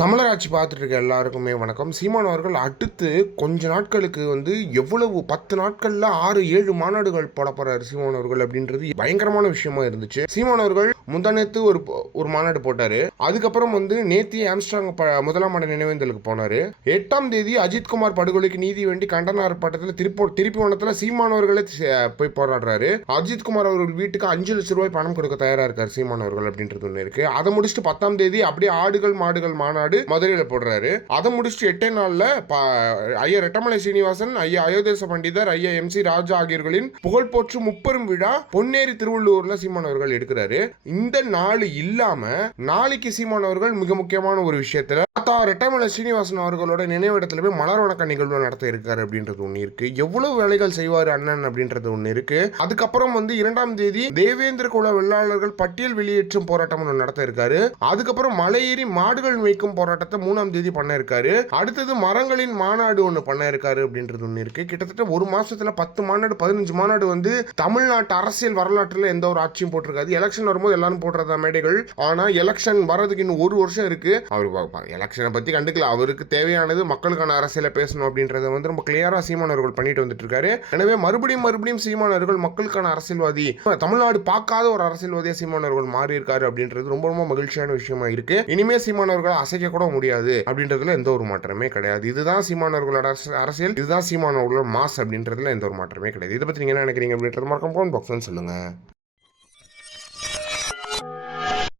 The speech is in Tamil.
தமிழராட்சி பார்த்துட்டு இருக்க எல்லாருக்குமே வணக்கம். சீமான் அவர்கள் அடுத்து கொஞ்ச நாட்களுக்கு வந்து எவ்வளவு பத்து நாட்கள்ல ஆறு ஏழு மாநாடுகள் போட போறாரு சீமான் அவர்கள் அப்படின்றது பயங்கரமான விஷயமா இருந்துச்சு. சீமான் அவர்கள் முந்தானத்து ஒரு ஒரு மாநாடு போட்டாரு. அதுக்கப்புறம் வந்து நேத்தி ஆம்ஸ்டாங் முதலாம் ஆண்டு நினைவேந்தலுக்கு போனாரு. எட்டாம் தேதி அஜித்குமார் படுகொலைக்கு நீதி வேண்டி கண்டன ஆர்ப்பாட்டத்தில் திருப்போ திருப்பிவனத்தில் சீமான் அவர்களே போய் போராடுறாரு. அஜித்குமார் அவர்கள் வீட்டுக்கு அஞ்சு லட்சம் ரூபாய் பணம் கொடுக்க தயாரா இருக்காரு சீமான் அவர்கள் அப்படின்றது ஒன்று இருக்கு. அதை முடிச்சுட்டு பத்தாம் தேதி அப்படியே ஆடுகள் மாடுகள் மாநாடு மதுரையில போடுறாரு. அதை முடிச்சுட்டு எட்டே நாள்ல ஐயா ரெட்டமலை சீனிவாசன் ஐயா அயோத்தேச பண்டிதர் ஐயா எம் சி ராஜா ஆகியோர்களின் புகழ் போற்று முப்பெரும் விழா பொன்னேரி திருவள்ளூர்ல சீமான் அவர்கள் எடுக்கிறாரு. இந்த நாள் இல்லாம நாளைக்கு சீமான் அவர்கள் மிக முக்கியமான ஒரு விஷயத்துல தாத்தா ரெட்டமலை சீனிவாசன் அவர்களோட நினைவிடத்துல போய் மலர் வணக்க நிகழ்வு நடத்த இருக்காரு அப்படின்றது ஒண்ணு இருக்கு. எவ்வளவு வேலைகள் செய்வார் அண்ணன் அப்படின்றது ஒண்ணு இருக்கு. அதுக்கப்புறம் வந்து இரண்டாம் தேதி தேவேந்திர குல வெள்ளாளர்கள் பட்டியல் வெளியேற்றும் போராட்டம் ஒன்று நடத்த இருக்காரு. அதுக்கப்புறம் மலையேறி மாடுகள் மேய்க்கும் போராட்டத்தை மூணாம் தேதி பண்ண இருக்காரு அடுத்தது மரங்களின் மாநாடு ஒன்று பண்ண இருக்காரு அப்படின்றது ஒன்று இருக்கு. கிட்டத்தட்ட ஒரு மாசத்துல பத்து மாநாடு பதினஞ்சு மாநாடு வந்து தமிழ்நாட்டு அரசியல் வரலாற்றில் எந்த ஒரு ஆட்சியும் போட்டிருக்காது. எலெக்ஷன் வரும்போது எல்லாரும் போடுறதா மேடைகள். ஆனா எலெக்ஷன் வர்றதுக்கு இன்னும் ஒரு வருஷம் இருக்கு. அவர் எலெக்ஷனை பத்தி கண்டுக்கல. அவருக்கு தேவையானது மக்களுக்கான அரசியலை பேசணும் அப்படின்றத வந்து ரொம்ப கிளியரா சீமான் அவர்கள் பண்ணிட்டு வந்துட்டு இருக்காரு எனவே மறுபடியும் மறுபடியும் சீமான் அவர்கள் மக்களுக்கான அரசியல்வாதி தமிழ்நாடு பார்க்காத ஒரு அரசியல்வாதியா சீமான் அவர்கள் மாறி இருக்காரு அப்படின்றது ரொம்ப ரொம்ப மகிழ்ச்சியான விஷயமா இருக்கு. இனிமே சீமான் அசை அசைக்க கூட முடியாது அப்படின்றதுல எந்த ஒரு மாற்றமே கிடையாது. இதுதான் சீமானவர்களோட அரசியல் இதுதான் சீமானவர்களோட மாஸ் அப்படின்றதுல எந்த ஒரு மாற்றமே கிடையாது. இதை பத்தி நீங்க என்ன நினைக்கிறீங்க அப்படின்றது மறக்காம பாக்ஸ் சொல்லுங்க.